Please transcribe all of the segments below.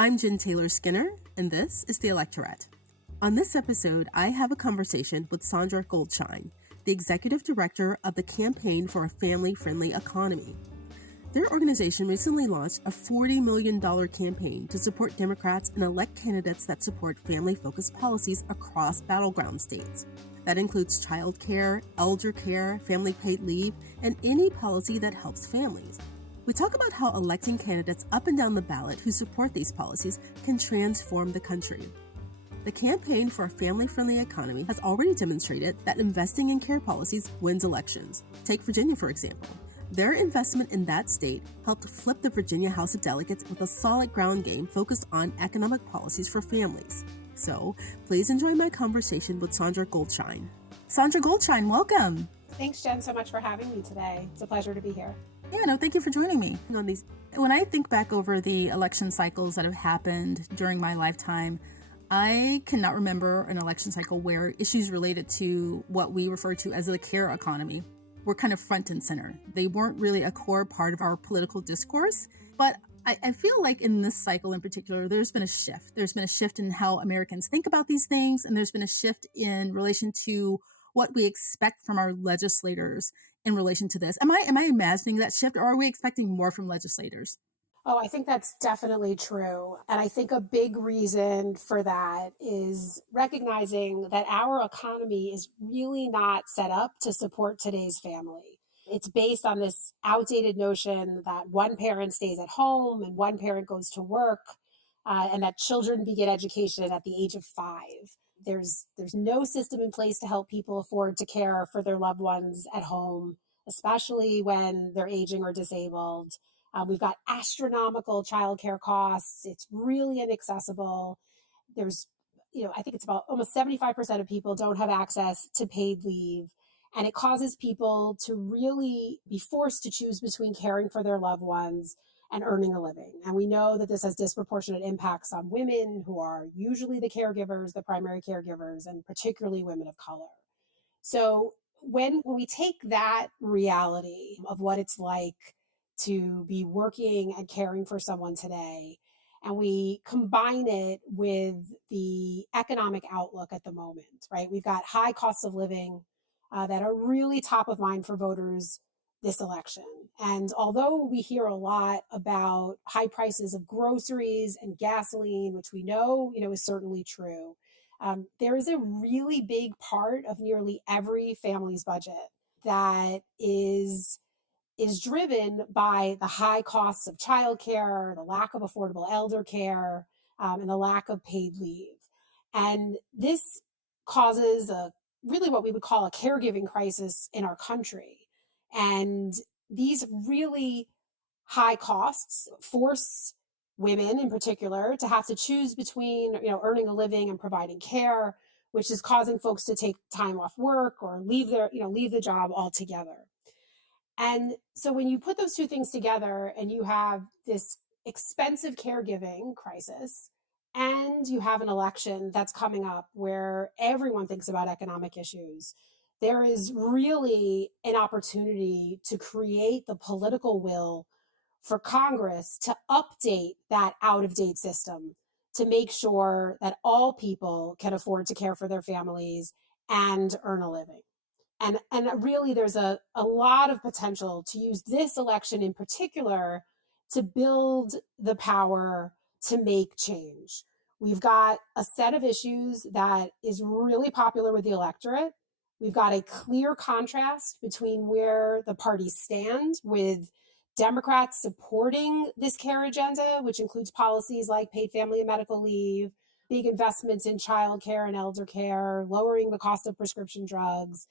I'm Jen Taylor Skinner, and this is the Electorette. On this episode, I have a conversation with Sondra Goldshein, the Executive Director of the Campaign for a Family-Friendly Economy. Their organization recently launched a $40 million campaign to support Democrats and elect candidates that support family-focused policies across battleground states. That includes childcare, elder care, family paid leave, and any policy that helps families. We talk about how electing candidates up and down the ballot who support these policies can transform the country. The Campaign for a Family-Friendly Economy has already demonstrated that investing in care policies wins elections. Take Virginia, for example. Their investment in that state helped flip the Virginia House of Delegates with a solid ground game focused on economic policies for families. So, please enjoy my conversation with Sondra Goldshein. Sondra Goldshein, welcome. Thanks, Jen, so much for having me today. It's a pleasure to be here. Yeah, no, thank you for joining me on these. When I think back over the election cycles that have happened during my lifetime, I cannot remember an election cycle where issues related to what we refer to as the care economy were kind of front and center. They weren't really a core part of our political discourse, but I feel like in this cycle in particular, there's been a shift. There's been a shift in how Americans think about these things, and there's been a shift in relation to what we expect from our legislators in relation to this. Am I imagining that shift, or are we expecting more from legislators? Oh, I think that's definitely true. And I think a big reason for that is recognizing that our economy is really not set up to support today's family. It's based on this outdated notion that one parent stays at home and one parent goes to work, and that children begin education at the age of 5. There's no system in place to help people afford to care for their loved ones at home, especially when they're aging or disabled. We've got astronomical childcare costs. It's really inaccessible. There's, I think it's about almost 75% of people don't have access to paid leave. And it causes people to really be forced to choose between caring for their loved ones and earning a living. And we know that this has disproportionate impacts on women who are usually the caregivers, the primary caregivers, and particularly women of color. So when we take that reality of what it's like to be working and caring for someone today, and we combine it with the economic outlook at the moment, right? We've got high costs of living that are really top of mind for voters this election. And although we hear a lot about high prices of groceries and gasoline, which we know, is certainly true, there is a really big part of nearly every family's budget that is driven by the high costs of childcare, the lack of affordable elder care, and the lack of paid leave. And this causes really what we would call a caregiving crisis in our country. And these really high costs force women in particular to have to choose between, earning a living and providing care, which is causing folks to take time off work or leave the job altogether. And so when you put those two things together and you have this expensive caregiving crisis, and you have an election that's coming up where everyone thinks about economic issues, there is really an opportunity to create the political will for Congress to update that out-of-date system to make sure that all people can afford to care for their families and earn a living. And really, there's a lot of potential to use this election in particular to build the power to make change. We've got a set of issues that is really popular with the electorate. We've got a clear contrast between where the parties stand, with Democrats supporting this care agenda, which includes policies like paid family and medical leave, big investments in childcare and elder care, lowering the cost of prescription drugs,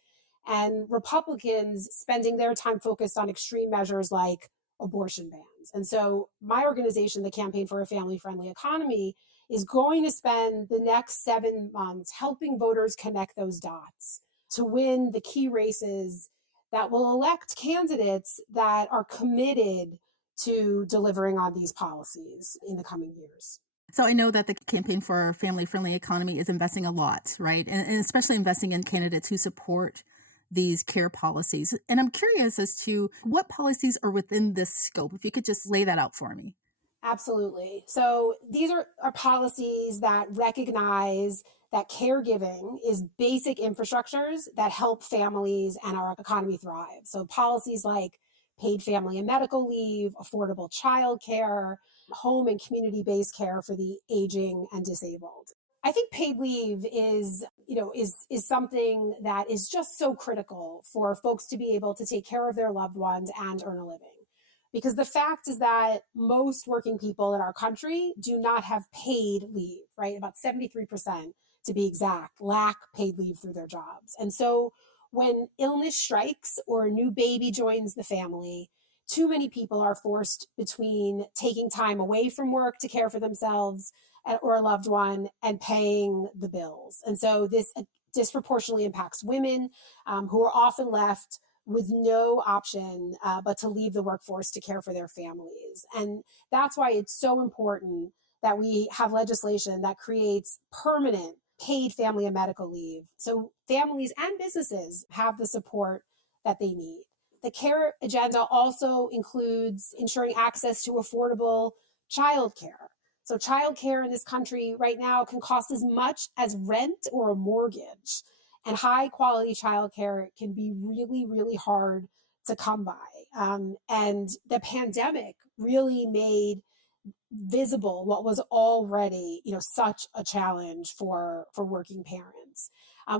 and Republicans spending their time focused on extreme measures like abortion bans. And so my organization, the Campaign for a Family-Friendly Economy, is going to spend the next 7 months helping voters connect those dots to win the key races that will elect candidates that are committed to delivering on these policies in the coming years. So I know that the Campaign for a Family-Friendly Economy is investing a lot, right? And especially investing in candidates who support these care policies. And I'm curious as to what policies are within this scope, if you could just lay that out for me. Absolutely. So these are policies that recognize that caregiving is basic infrastructures that help families and our economy thrive. So policies like paid family and medical leave, affordable childcare, home and community-based care for the aging and disabled. I think paid leave is something that is just so critical for folks to be able to take care of their loved ones and earn a living. Because the fact is that most working people in our country do not have paid leave, right? About 73%, to be exact, lack paid leave through their jobs. And so when illness strikes or a new baby joins the family, too many people are forced between taking time away from work to care for themselves or a loved one and paying the bills. And so this disproportionately impacts women who are often left with no option but to leave the workforce to care for their families. And that's why it's so important that we have legislation that creates permanent paid family and medical leave so families and businesses have the support that they need. The care agenda also includes ensuring access to affordable childcare. So childcare in this country right now can cost as much as rent or a mortgage. And high quality childcare can be really, really hard to come by. And the pandemic really made visible what was already, such a challenge for working parents.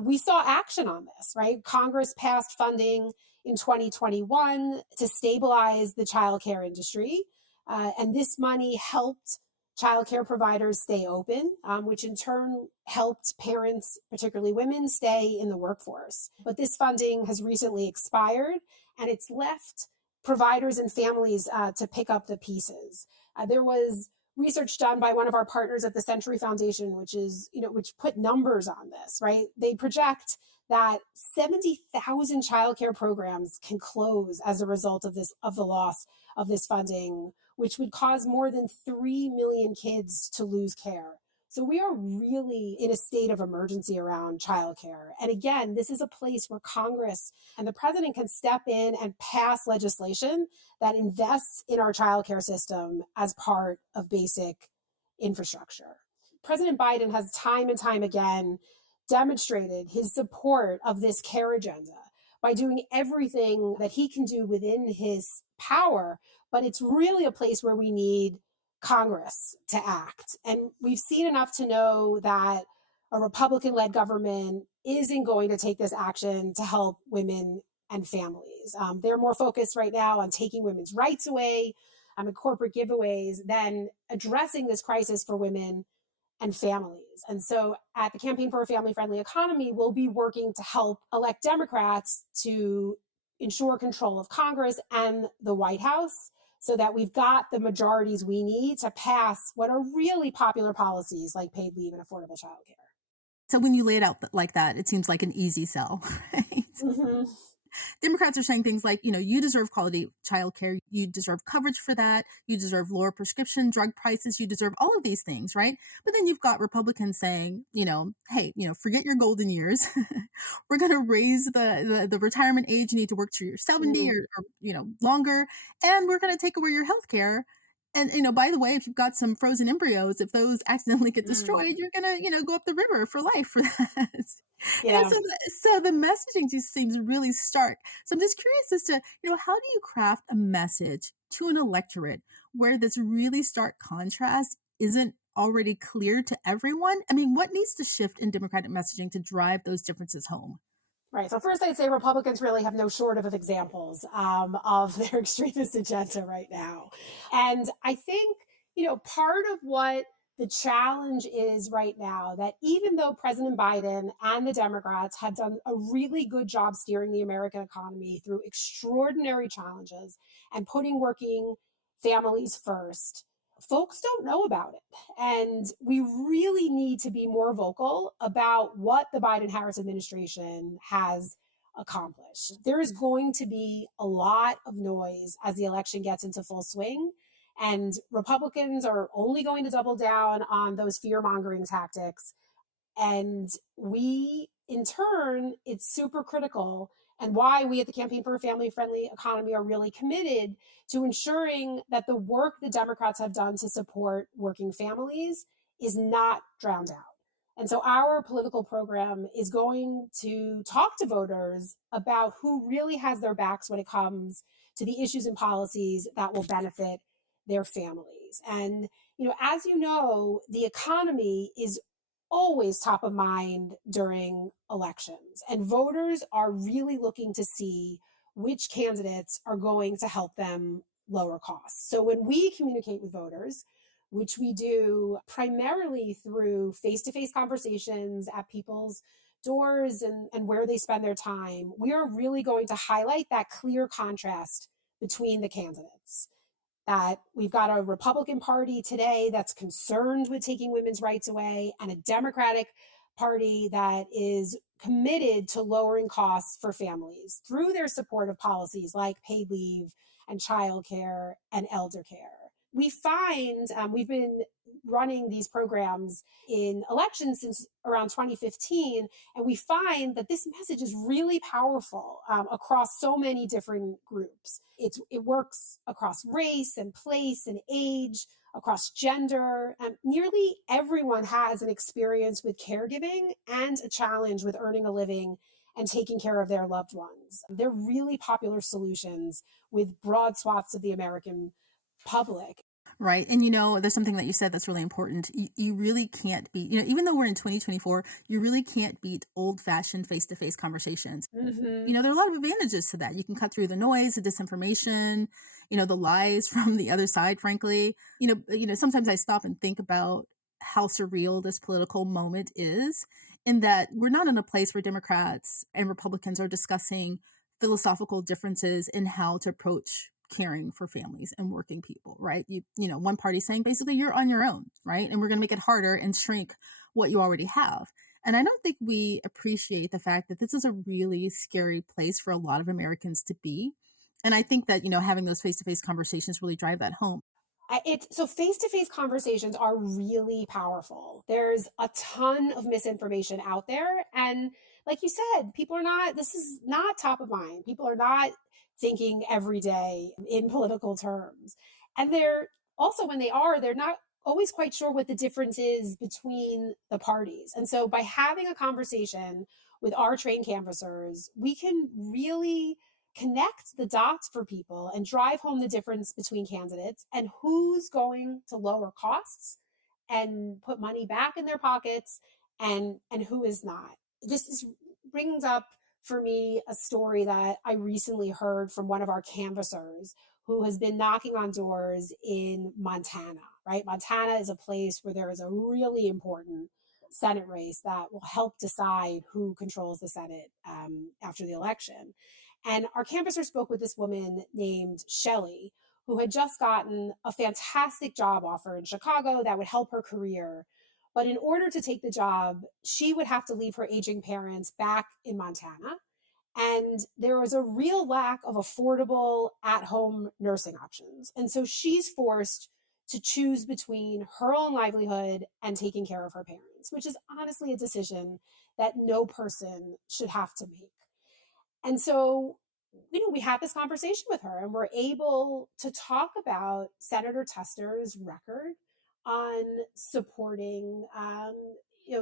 We saw action on this, right? Congress passed funding in 2021 to stabilize the childcare industry. And this money helped childcare providers stay open, which in turn helped parents, particularly women, stay in the workforce. But this funding has recently expired, and it's left providers and families to pick up the pieces. There was research done by one of our partners at the Century Foundation, which put numbers on this, right? They project that 70,000 childcare programs can close as a result of the loss of this funding, which would cause more than 3 million kids to lose care. So we are really in a state of emergency around childcare. And again, this is a place where Congress and the president can step in and pass legislation that invests in our childcare system as part of basic infrastructure. President Biden has time and time again demonstrated his support of this care agenda by doing everything that he can do within his power. But it's really a place where we need Congress to act. And we've seen enough to know that a Republican-led government isn't going to take this action to help women and families. They're more focused right now on taking women's rights away and corporate giveaways than addressing this crisis for women and families. And so at the Campaign for a Family-Friendly Economy, we'll be working to help elect Democrats to ensure control of Congress and the White House so that we've got the majorities we need to pass what are really popular policies like paid leave and affordable childcare. So when you lay it out like that, it seems like an easy sell, right? Mm-hmm. Democrats are saying things like, you deserve quality childcare, you deserve coverage for that, you deserve lower prescription drug prices, you deserve all of these things, right? But then you've got Republicans saying, hey, forget your golden years. We're going to raise the retirement age. You need to work till you're 70 Mm-hmm. or longer, and we're going to take away your health care. And, by the way, if you've got some frozen embryos, if those accidentally get destroyed, you're going to, go up the river for life for that. Yeah. So the messaging just seems really stark. So I'm just curious as to, how do you craft a message to an electorate where this really stark contrast isn't already clear to everyone? I mean, what needs to shift in Democratic messaging to drive those differences home? Right. So first, I'd say Republicans really have no shortage of examples of their extremist agenda right now. And I think, part of what the challenge is right now that even though President Biden and the Democrats have done a really good job steering the American economy through extraordinary challenges and putting working families first, folks don't know about it. And we really need to be more vocal about what the Biden-Harris administration has accomplished. There is going to be a lot of noise as the election gets into full swing. And Republicans are only going to double down on those fear-mongering tactics. And we, in turn, it's super critical and why we at the Campaign for a Family Friendly Economy are really committed to ensuring that the work the Democrats have done to support working families is not drowned out. And so our political program is going to talk to voters about who really has their backs when it comes to the issues and policies that will benefit their families. And, as you know, the economy is always top of mind during elections, and voters are really looking to see which candidates are going to help them lower costs. So when we communicate with voters, which we do primarily through face-to-face conversations at people's doors and where they spend their time, we are really going to highlight that clear contrast between the candidates. That we've got a Republican Party today that's concerned with taking women's rights away, and a Democratic Party that is committed to lowering costs for families through their support of policies like paid leave and childcare and elder care. We find we've been running these programs in elections since around 2015, and we find that this message is really powerful across so many different groups. It works across race and place and age, across gender. Nearly everyone has an experience with caregiving and a challenge with earning a living and taking care of their loved ones. They're really popular solutions with broad swaths of the American public. Right. And there's something that you said that's really important. You really can't beat, even though we're in 2024, you really can't beat old fashioned face to face conversations. Mm-hmm. There are a lot of advantages to that. You can cut through the noise, the disinformation, the lies from the other side, frankly. Sometimes I stop and think about how surreal this political moment is, in that we're not in a place where Democrats and Republicans are discussing philosophical differences in how to approach caring for families and working people, right? One party saying basically you're on your own, right? And we're going to make it harder and shrink what you already have. And I don't think we appreciate the fact that this is a really scary place for a lot of Americans to be. And I think that, having those face to face conversations really drive that home. So face-to-face conversations are really powerful. There's a ton of misinformation out there. And like you said, this is not top of mind. People are not thinking every day in political terms. And when they're not always quite sure what the difference is between the parties. And so by having a conversation with our trained canvassers, we can really connect the dots for people and drive home the difference between candidates and who's going to lower costs and put money back in their pockets, and who is not. Brings up for me a story that I recently heard from one of our canvassers who has been knocking on doors in Montana, right? Montana is a place where there is a really important Senate race that will help decide who controls the Senate after the election. And our canvasser spoke with this woman named Shelley, who had just gotten a fantastic job offer in Chicago that would help her career. But in order to take the job, she would have to leave her aging parents back in Montana. And there was a real lack of affordable at-home nursing options. And so she's forced to choose between her own livelihood and taking care of her parents, which is honestly a decision that no person should have to make. And so, we had this conversation with her, and we're able to talk about Senator Tester's record on supporting,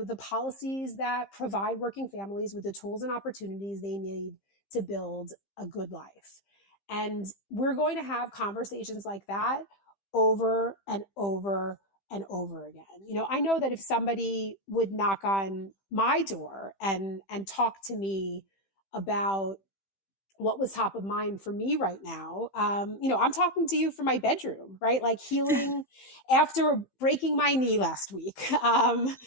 the policies that provide working families with the tools and opportunities they need to build a good life. And we're going to have conversations like that over and over and over again. I know that if somebody would knock on my door and talk to me about what was top of mind for me right now. I'm talking to you from my bedroom, right? Like healing after breaking my knee last week. No.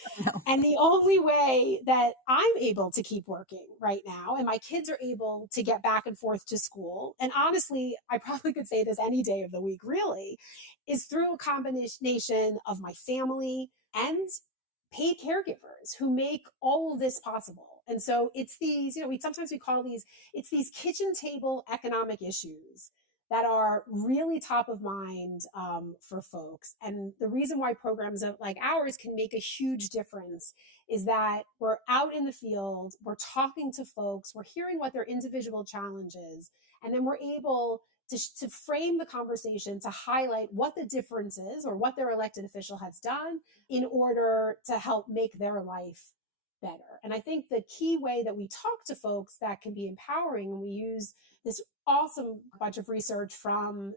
And the only way that I'm able to keep working right now, and my kids are able to get back and forth to school, and honestly, I probably could say this any day of the week, really, is through a combination of my family and paid caregivers who make all of this possible. And so it's these, sometimes we call these, it's these kitchen table economic issues that are really top of mind for folks. And the reason why programs like ours can make a huge difference is that we're out in the field, we're talking to folks, we're hearing what their individual challenge is, and then we're able to frame the conversation to highlight what the difference is or what their elected official has done in order to help make their life better. And I think the key way that we talk to folks that can be empowering, and we use this awesome bunch of research from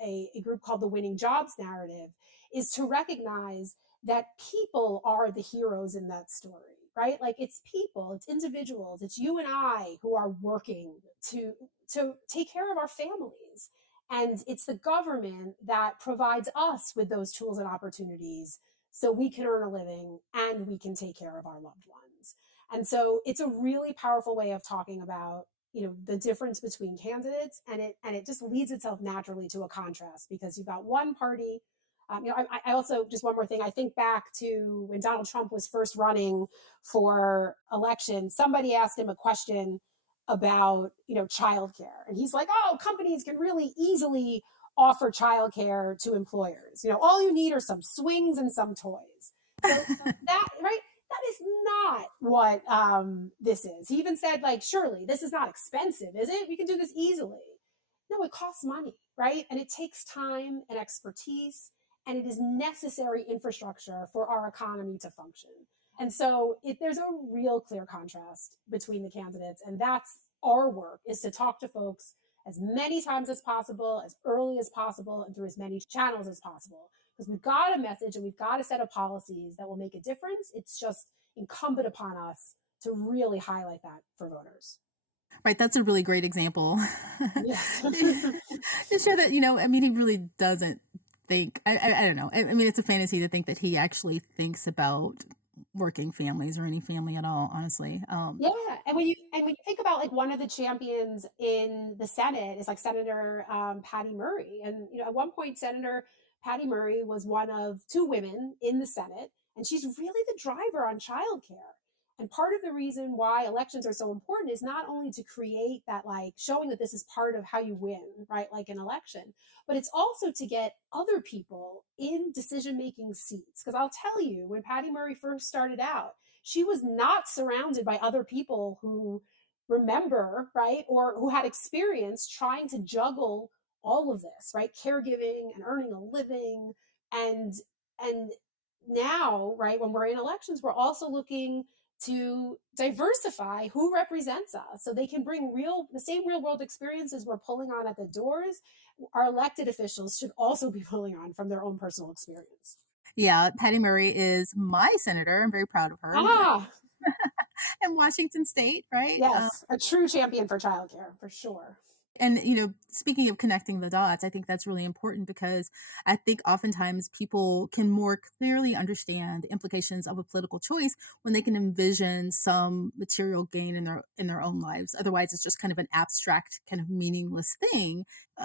a group called the Winning Jobs Narrative, is to recognize that people are the heroes in that story, right? Like it's people, it's individuals, it's you and I who are working to take care of our families. And it's the government that provides us with those tools and opportunities so we can earn a living and we can take care of our loved ones. And so it's a really powerful way of talking about, you know, the difference between candidates, and it just leads itself naturally to a contrast because you've got one party. I also, just one more thing, I think back to when Donald Trump was first running for election, somebody asked him a question about, you know, childcare. And he's like, oh, companies can really easily offer childcare to employers. You know, all you need are some swings and some toys. So that, right? That is not what this is. He even said, like, surely this is not expensive, is it? We can do this easily. No, it costs money, right? And it takes time and expertise, and it is necessary infrastructure for our economy to function. And so there's a real clear contrast between the candidates, and that's our work, is to talk to folks as many times as possible, as early as possible, and through as many channels as possible. Because we've got a message and we've got a set of policies that will make a difference. It's just incumbent upon us to really highlight that for voters. Right, that's a really great example. Yes. To show that, I mean, he really doesn't think, I don't know. I mean, it's a fantasy to think that he actually thinks about working families or any family at all, honestly. Yeah, and when you think about, like, one of the champions in the Senate is like Senator Patty Murray, and at one point Senator Patty Murray was one of two women in the Senate, and she's really the driver on childcare. And part of the reason why elections are so important is not only to create that, like, showing that this is part of how you win, right? Like an election, but it's also to get other people in decision-making seats. Because I'll tell you, when Patty Murray first started out, she was not surrounded by other people who remember, right? Or who had experience trying to juggle all of this, right? Caregiving and earning a living. And now, right, when we're in elections, we're also looking to diversify who represents us so they can bring the same real world experiences we're pulling on at the doors. Our elected officials should also be pulling on from their own personal experience. Yeah, Patty Murray is my senator. I'm very proud of her. Ah, In Washington State, right? yes, a true champion for childcare, for sure. And, speaking of connecting the dots, I think that's really important because I think oftentimes people can more clearly understand the implications of a political choice when they can envision some material gain in their own lives. Otherwise, it's just kind of an abstract, kind of meaningless thing.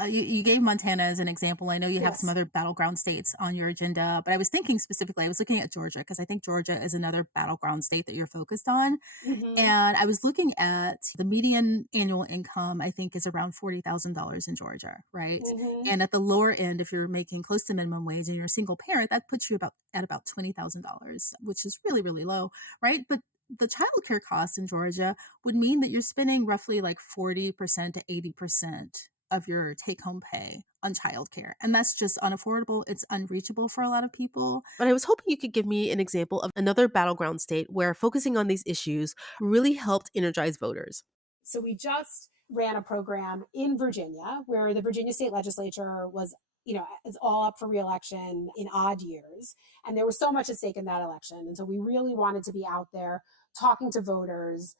You gave Montana as an example. I know you have some Yes. other battleground states on your agenda, but I was thinking specifically, I was looking at Georgia because I think Georgia is another battleground state that you're focused on. Hmm. And I was looking at the median annual income, I think, is around $40,000 in Georgia, right? Hmm. And at the lower end, if you're making close to minimum wage and you're a single parent, that puts you about $20,000, which is really, really low, right? But the childcare costs in Georgia would mean that you're spending roughly like 40% to 80% of your take home pay on childcare. And that's just unaffordable. It's unreachable for a lot of people. But I was hoping you could give me an example of another battleground state where focusing on these issues really helped energize voters. So we just ran a program in Virginia where the Virginia state legislature was, is all up for reelection in odd years. And there was so much at stake in that election. And so we really wanted to be out there talking to voters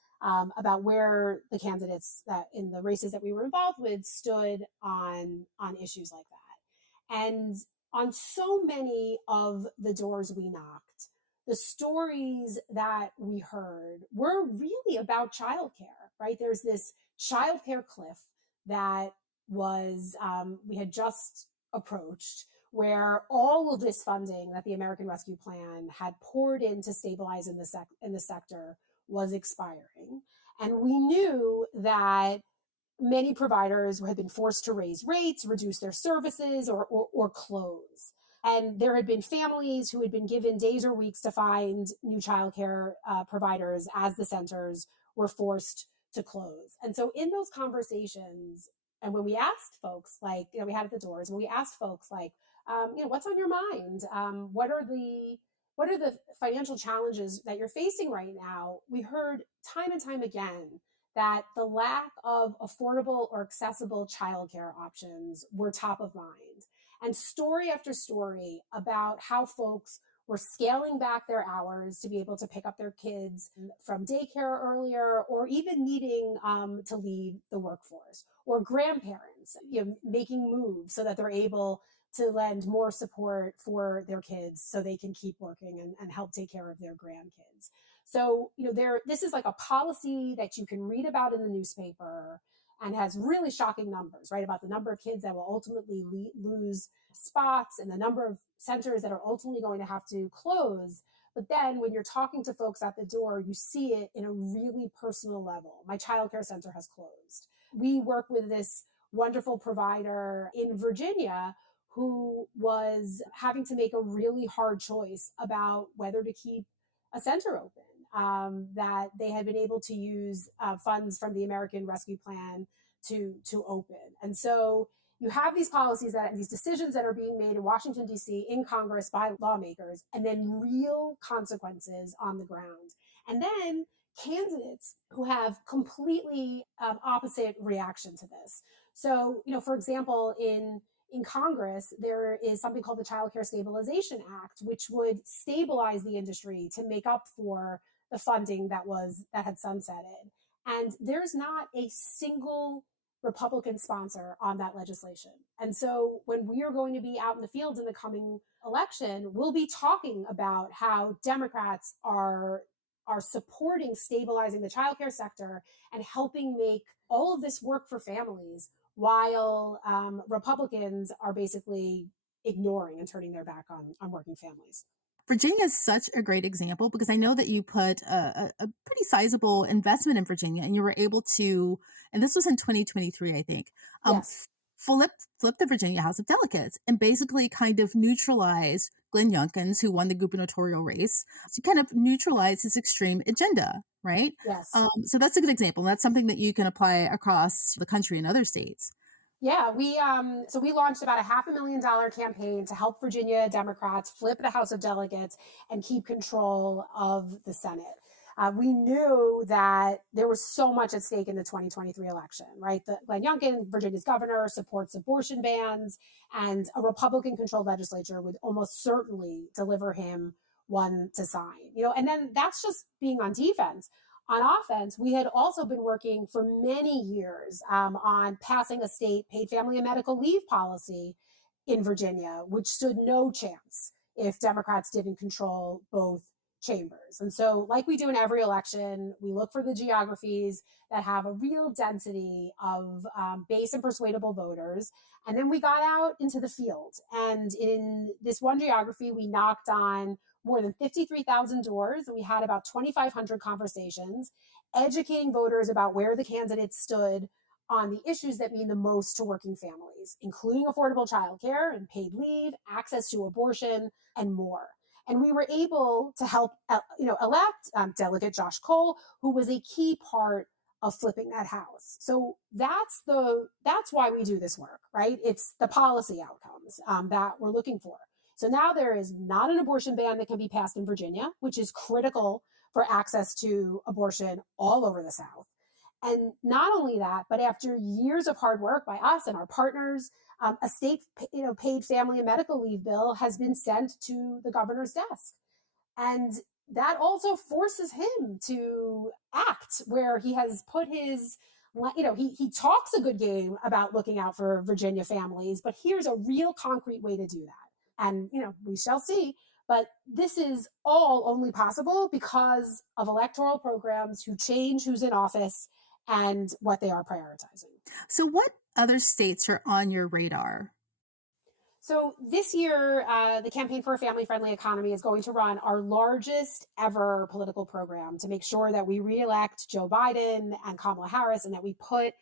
about where the candidates that in the races that we were involved with stood on issues like that. And on so many of the doors we knocked, the stories that we heard were really about childcare, right? There's this childcare cliff that we had just approached, where all of this funding that the American Rescue Plan had poured in to stabilize in the sector was expiring. And we knew that many providers had been forced to raise rates, reduce their services, or close. And there had been families who had been given days or weeks to find new childcare providers as the centers were forced to close. And so in those conversations, and when we asked folks, like, we had at the doors, when we asked folks, like, what's on your mind? What are the financial challenges that you're facing right now? We heard time and time again that the lack of affordable or accessible childcare options were top of mind. And story after story about how folks were scaling back their hours to be able to pick up their kids from daycare earlier, or even needing to leave the workforce, or grandparents making moves so that they're able to lend more support for their kids so they can keep working and help take care of their grandkids. So, this is like a policy that you can read about in the newspaper and has really shocking numbers, right? About the number of kids that will ultimately lose spots and the number of centers that are ultimately going to have to close. But then when you're talking to folks at the door, you see it in a really personal level. My childcare center has closed. We work with this wonderful provider in Virginia who was having to make a really hard choice about whether to keep a center open. That they had been able to use funds from the American Rescue Plan to open. And so you have these policies, these decisions that are being made in Washington, D.C., in Congress by lawmakers, and then real consequences on the ground. And then candidates who have completely opposite reaction to this. So, for example, in Congress, there is something called the Child Care Stabilization Act, which would stabilize the industry to make up for the funding that had sunsetted. And there's not a single Republican sponsor on that legislation. And so when we are going to be out in the field in the coming election, we'll be talking about how Democrats are supporting stabilizing the childcare sector and helping make all of this work for families, while Republicans are basically ignoring and turning their back on working families. Virginia is such a great example because I know that you put a pretty sizable investment in Virginia, and you were able to, and this was in 2023, I think, Yes. flip the Virginia House of Delegates and basically kind of neutralize Glenn Youngkins, who won the gubernatorial race, to kind of neutralize his extreme agenda, right? Yes. So that's a good example. That's something that you can apply across the country in other states. Yeah, we launched about a $500,000 campaign to help Virginia Democrats flip the House of Delegates and keep control of the Senate. We knew that there was so much at stake in the 2023 election, right? Glenn Youngkin, Virginia's governor, supports abortion bans, and a Republican-controlled legislature would almost certainly deliver him one to sign. And then that's just being on defense. On offense, we had also been working for many years on passing a state paid family and medical leave policy in Virginia, which stood no chance if Democrats didn't control both chambers. And so, like we do in every election, we look for the geographies that have a real density of base and persuadable voters. And then we got out into the field. And in this one geography, we knocked on more than 53,000 doors, and we had about 2,500 conversations, educating voters about where the candidates stood on the issues that mean the most to working families, including affordable childcare and paid leave, access to abortion, and more. And we were able to help, elect Delegate Josh Cole, who was a key part of flipping that house. So that's why we do this work, right? It's the policy outcomes that we're looking for. So now there is not an abortion ban that can be passed in Virginia, which is critical for access to abortion all over the South. And not only that, but after years of hard work by us and our partners, a state paid family and medical leave bill has been sent to the governor's desk. And that also forces him to act where he has put his, he talks a good game about looking out for Virginia families, but here's a real concrete way to do that. And, we shall see. But this is all only possible because of electoral programs who change who's in office and what they are prioritizing. So what other states are on your radar? So this year, the Campaign for a Family-Friendly Economy is going to run our largest ever political program to make sure that we reelect Joe Biden and Kamala Harris, and that we put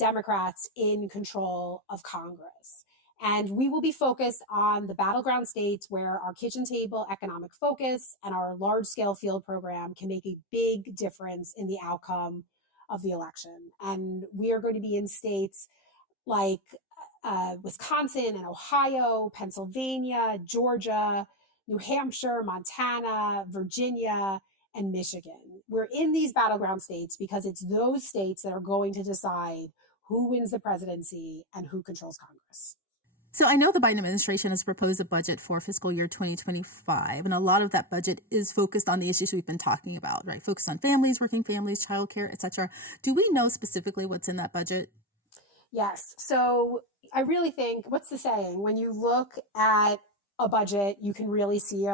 Democrats in control of Congress. And we will be focused on the battleground states where our kitchen table economic focus and our large scale field program can make a big difference in the outcome of the election. And we are going to be in states like Wisconsin and Ohio, Pennsylvania, Georgia, New Hampshire, Montana, Virginia, and Michigan. We're in these battleground states because it's those states that are going to decide who wins the presidency and who controls Congress. So I know the Biden administration has proposed a budget for fiscal year 2025, and a lot of that budget is focused on the issues we've been talking about, right? Focused on families, working families, childcare, etc. Do we know specifically what's in that budget? Yes. So I really think, what's the saying? When you look at a budget, you can really see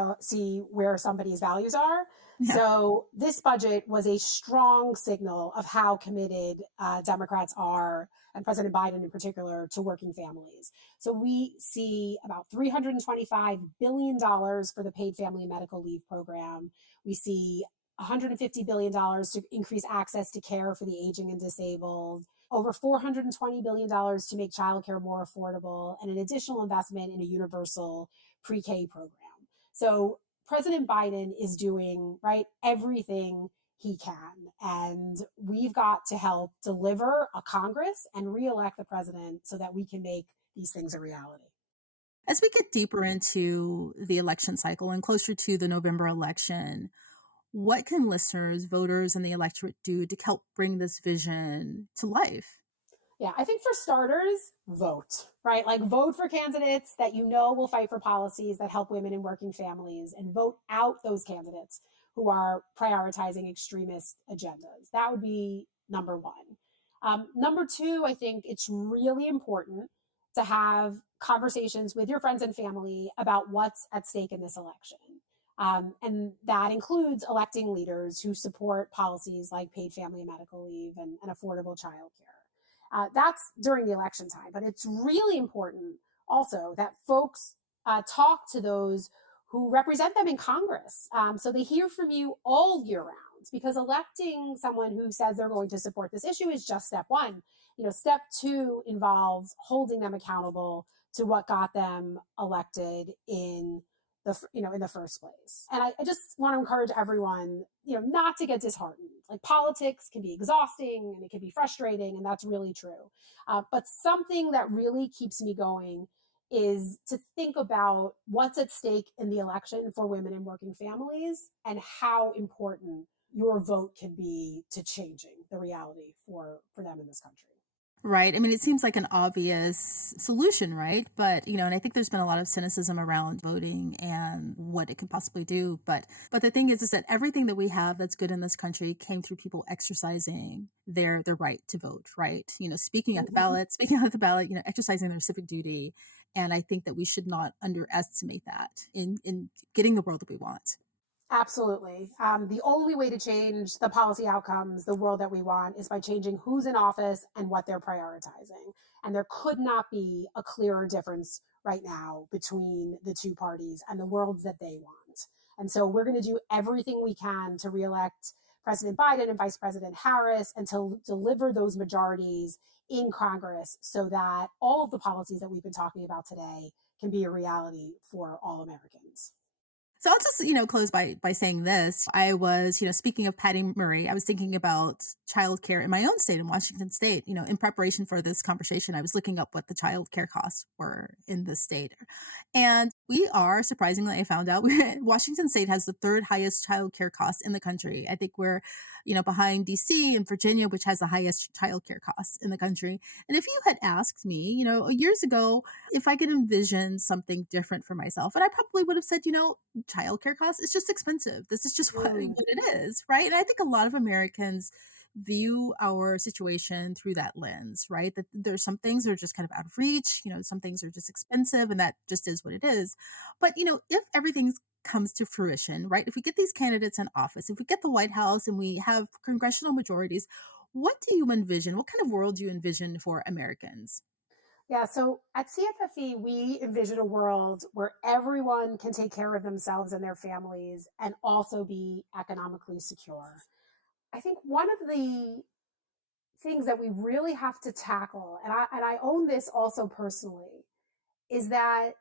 where somebody's values are. Yeah. So this budget was a strong signal of how committed Democrats are, and President Biden in particular, to working families. So we see about $325 billion for the paid family and medical leave program. We see $150 billion to increase access to care for the aging and disabled, over $420 billion to make childcare more affordable, and an additional investment in a universal pre-K program. So President Biden is doing everything he can, and we've got to help deliver a Congress and reelect the president so that we can make these things a reality. As we get deeper into the election cycle and closer to the November election, what can listeners, voters, and the electorate do to help bring this vision to life? Yeah, I think for starters, vote, right? Like vote for candidates that you know will fight for policies that help women and working families, and vote out those candidates who are prioritizing extremist agendas. That would be number one. Number two, I think it's really important to have conversations with your friends and family about what's at stake in this election. And that includes electing leaders who support policies like paid family and medical leave and affordable childcare. That's during the election time, but it's really important also that folks talk to those who represent them in Congress, so they hear from you all year round, because electing someone who says they're going to support this issue is just step one. Step two involves holding them accountable to what got them elected in the first place. And I just want to encourage everyone, not to get disheartened. Like politics can be exhausting and it can be frustrating, and that's really true. But something that really keeps me going is to think about what's at stake in the election for women and working families, and how important your vote can be to changing the reality for them in this country. Right. I mean, it seems like an obvious solution, right? But, and I think there's been a lot of cynicism around voting and what it could possibly do. But the thing is that everything that we have that's good in this country came through people exercising their right to vote, right? Speaking at the ballot, exercising their civic duty. And I think that we should not underestimate that in getting the world that we want. Absolutely. The only way to change the policy outcomes, the world that we want, is by changing who's in office and what they're prioritizing. And there could not be a clearer difference right now between the two parties and the worlds that they want. And so we're going to do everything we can to reelect President Biden and Vice President Harris and to deliver those majorities in Congress so that all of the policies that we've been talking about today can be a reality for all Americans. So I'll just, close by saying this. I was, speaking of Patty Murray, I was thinking about childcare in my own state, in Washington State. In preparation for this conversation, I was looking up what the childcare costs were in the state. And we are, surprisingly, I found out, Washington State has the third highest childcare costs in the country. I think we're, behind DC and Virginia, which has the highest childcare costs in the country. And if you had asked me, years ago, if I could envision something different for myself, and I probably would have said, childcare costs, it's just expensive. This is just what it is, right? And I think a lot of Americans view our situation through that lens, right? That there's some things that are just kind of out of reach, some things are just expensive, and that just is what it is. But, if everything comes to fruition, right? If we get these candidates in office, if we get the White House and we have congressional majorities, what do you envision? What kind of world do you envision for Americans? Yeah, so at CFFE, we envision a world where everyone can take care of themselves and their families and also be economically secure. I think one of the things that we really have to tackle, and I own this also personally, is that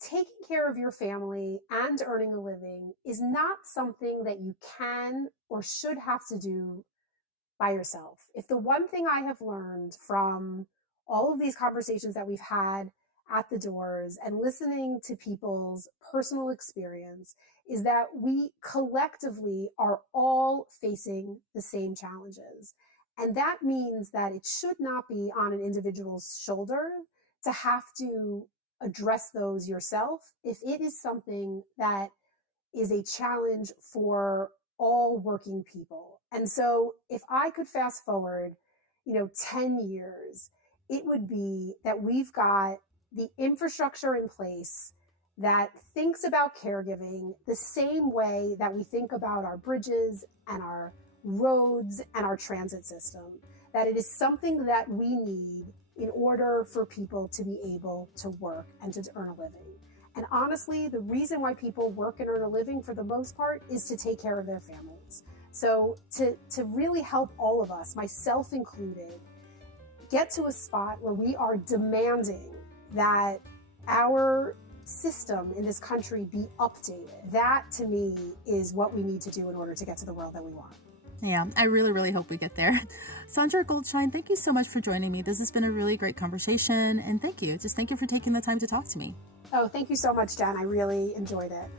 taking care of your family and earning a living is not something that you can or should have to do by yourself. If the one thing I have learned from all of these conversations that we've had at the doors and listening to people's personal experience is that we collectively are all facing the same challenges. And that means that it should not be on an individual's shoulder to have to address those yourself if it is something that is a challenge for all working people. And so if I could fast forward, 10 years, it would be that we've got the infrastructure in place that thinks about caregiving the same way that we think about our bridges and our roads and our transit system, that it is something that we need in order for people to be able to work and to earn a living. And honestly, the reason why people work and earn a living for the most part is to take care of their families. So to really help all of us, myself included, get to a spot where we are demanding that our system in this country be updated. That to me is what we need to do in order to get to the world that we want. Yeah, I really, really hope we get there. Sondra Goldshein, thank you so much for joining me. This has been a really great conversation, and thank you. Just thank you for taking the time to talk to me. Oh, thank you so much, Jen. I really enjoyed it.